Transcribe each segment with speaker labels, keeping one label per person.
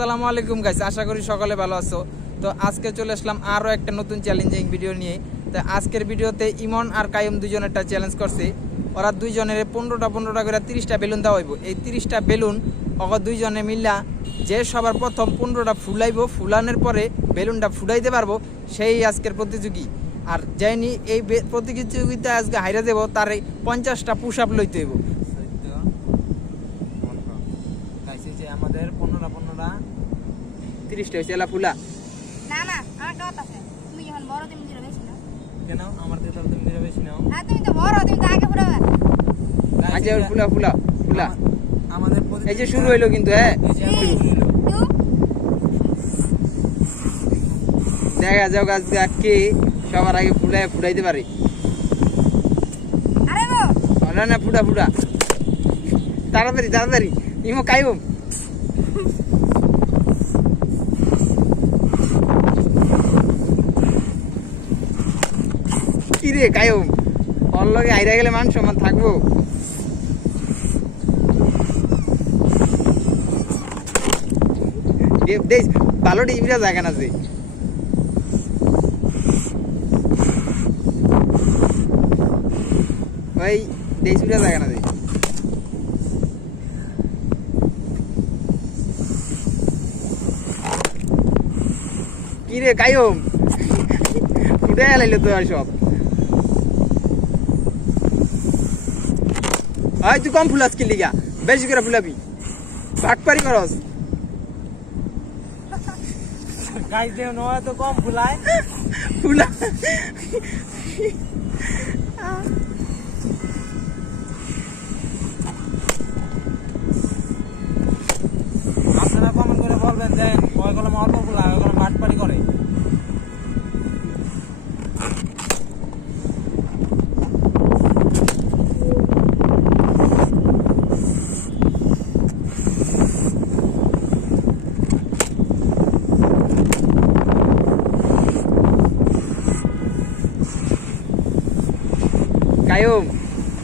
Speaker 1: আসসালামু আলাইকুম গাইস আশা করি সকলে ভালো আছো তো আজকে চলে আসলাম আরও একটা নতুন চ্যালেঞ্জিং ভিডিও নিয়ে তো আজকের ভিডিওতে ইমন আর কায়ুম একটা চ্যালেঞ্জ করছে ওরা দুইজনের পনেরোটা পনেরোটা করে তিরিশটা বেলুন দেওয়া হইব এই তিরিশটা বেলুন অগ দুইজনে মিল্লা যে সবার প্রথম পনেরোটা ফুলাইব ফুলানোর পরে বেলুনটা ফুলাইতে পারবো সেই আজকের প্রতিযোগী আর যাইনি এই প্রতিযোগিতা আজকে হাইরা দেবো তার পঞ্চাশটা পুষ আপ লইতে হইব আমাদের পনেরোটা পনেরোটা তিরিশটা হয়েছে এলা ফুলা
Speaker 2: না না আমার আছে তুমি যখন বড় তুমি দিলে বেশি না
Speaker 1: কেন আমার থেকে তুমি দিলে বেশি নাও
Speaker 2: হ্যাঁ তুমি তো বড় তুমি তো আগে ফুলাবে
Speaker 1: আচ্ছা, ফুলা ফুলা ফুলা আমাদের এই যে শুরু হইলো কিন্তু হ্যাঁ দেখা যাও গাছ গাছকে সবার আগে ফুলাই ফুটাইতে পারি না না ফুটা ফুটা তাড়াতাড়ি তাড়াতাড়ি ইমো কাইবো রে কায়ম অল লগে আইরা গেলে মান সম্মান থাকবো দেখ ভালো ডিসবিরা জায়গা না যে ভাই দেশবিরা জায়গা না যে কি রে কায়ম উদয় লাইলো তো আর সব হয় তুই কম ফুলাস কি লিগা বেশি করে ফুলাবি ভাটপারি করস গাইজ তো কম ফুলায় ফুলা আপনারা কমেন্ট করে বলবেন যে কয় কলম অল্প ফুলা কায়ম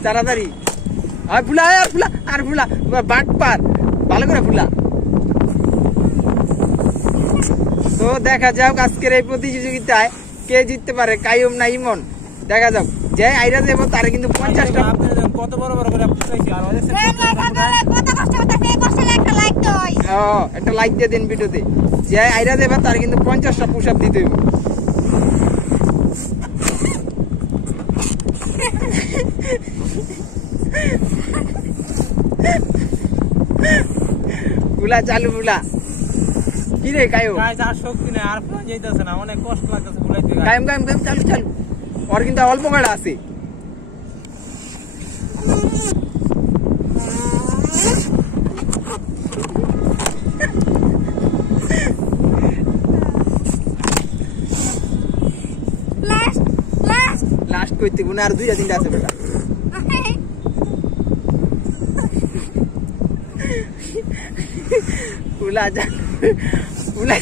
Speaker 1: তাড়াতাড়ি আর ভুলা আর ফুলা আর ভুলা বাট পার ভালো করে ফুলা তো দেখা যাক আজকের এই প্রতিযোগিতায় কে জিততে পারে কায়ুম না ইমন দেখা যাক যে আইরা যাবো তারা কিন্তু পঞ্চাশটা কত বড় বড় করে ও একটা লাইক দিয়ে দিন ভিডিওতে যে আইরা যাবে তার কিন্তু পঞ্চাশটা পুষ আপ দিতে বুলা চালু বুলা কি রে কাইও
Speaker 3: গাইস আর শক্তি নাই আর ফোন যাইতাছ না অনেক কষ্ট লাগতাছে বুলাইতে
Speaker 1: কাইম কাইম কাইম চালু চালু ওর কিন্তু অল্প গাড়া আছে করতে না আর দুইটা তিনটা আছে বেটা উলা যা উলা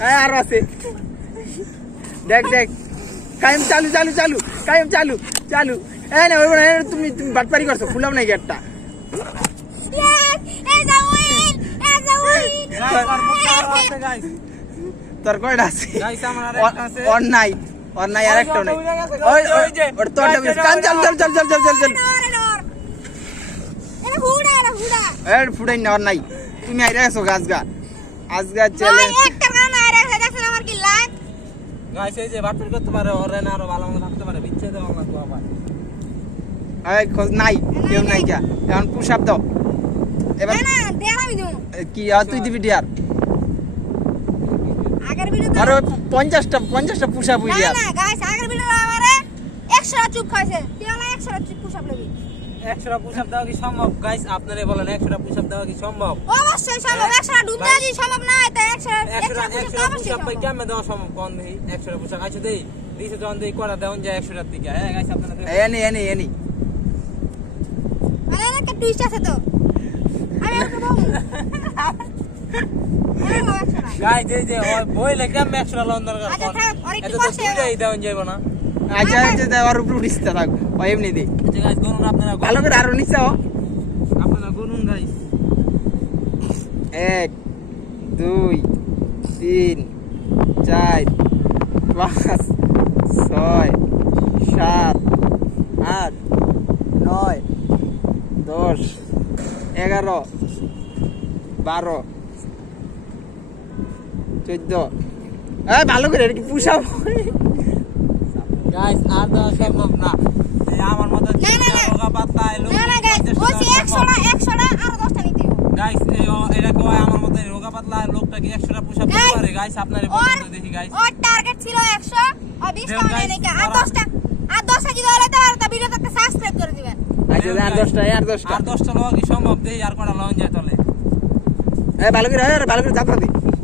Speaker 1: হ্যাঁ আরো আছে দেখ দেখ কায়েম চালু চালু চালু কায়েম চালু চালু হ্যাঁ না ওইবার হ্যাঁ, তুমি তুমি বাটপারি করছো খুললাম না গেটটা Guys, তোর কয়টা আছে ওর নাই ওর নাই আর একটা নাই ওই ওর কান চল চল চল চল চল চল চল না নাই তুমি থাকতে পারে বিচ্ছে নাই এখন আপ দাও এবার কি তুই দিবি ডিয়ার আরে পঞ্চাশটা পঞ্চাশটা পুষা বুঝি
Speaker 2: না গাইস আগের আমারে 100 চুপ খাইছে তুই হলো 100 চুপ পুষা বলবি
Speaker 3: 100 পুষা দেওয়া কি সম্ভব গাইস আপনারা বলেন 100 পুষা দেওয়া কি সম্ভব
Speaker 2: অবশ্যই সম্ভব 100 হ্যাঁ? ডুব দেওয়া কি সম্ভব না এটা 100 100 পুষা পাই
Speaker 3: কেমনে দেওয়া সম্ভব কোন দেই 100 পুষা আচ্ছা দেই দিছে যখন দেই করা দেওন যায় 100 দিকে হ্যাঁ গাইস আপনারা
Speaker 1: এনি এনি এনি
Speaker 2: আরে একটা টুইস্ট আছে তো আরে
Speaker 1: গাইজ এই যে বই লেখলাম ম্যাক্সুরা লন্ডন এটা আচ্ছা, তো স্কুলে এটা যাইব না আচ্ছা আচ্ছা আর আচ্ছা, উপর উঠিস থাক ও এমনি দে
Speaker 3: গাইজ গুনুন আপনারা
Speaker 1: ভালো করে আরো নিচে
Speaker 3: আপনারা গুনুন গাইজ
Speaker 1: এক দুই তিন চার পাঁচ ছয় সাত আট নয় দশ এগারো বারো হ্যাঁ ভালো করে কি পুষা গাইস আর সম্ভব না
Speaker 3: আমার মতো পাতা এলো কয় আমার লোকটা কি একশোটা গাইস আপনার দেখি গাইস
Speaker 2: টার্গেট ছিল একশো আর হয় আর আচ্ছা, দশটা আর দশটা করে দশটা
Speaker 1: দশটা আর দশটা
Speaker 3: কি সম্ভব দেই আর
Speaker 1: এ ভালো করে ভালো করে চাপা দিই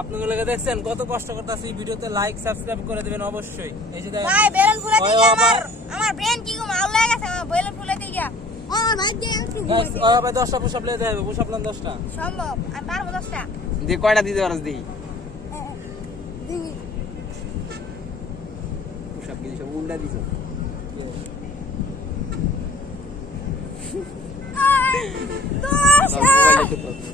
Speaker 3: আপনাগুলোকে দেখছেন কত কষ্ট করতেছি ভিডিওতে লাইক সাবস্ক্রাইব করে দিবেন অবশ্যই এই যে
Speaker 2: ভাই বেরেল ফুলে দিয়ে আমার আমার ব্রেন কি গো মাল লাগে গেছে আমার বেরেল ফুলে দিয়ে আমার ভাই দিয়ে আমি
Speaker 3: গাইস ওই ভাই 10টা পুশআপ লেতে হবে পুশআপ লান 10টা
Speaker 2: সম্ভব আমি পারবো 10টা
Speaker 1: দি কয়টা দিতে পারছ দি পুশআপ কি সব উল্টা দিছো
Speaker 2: দশ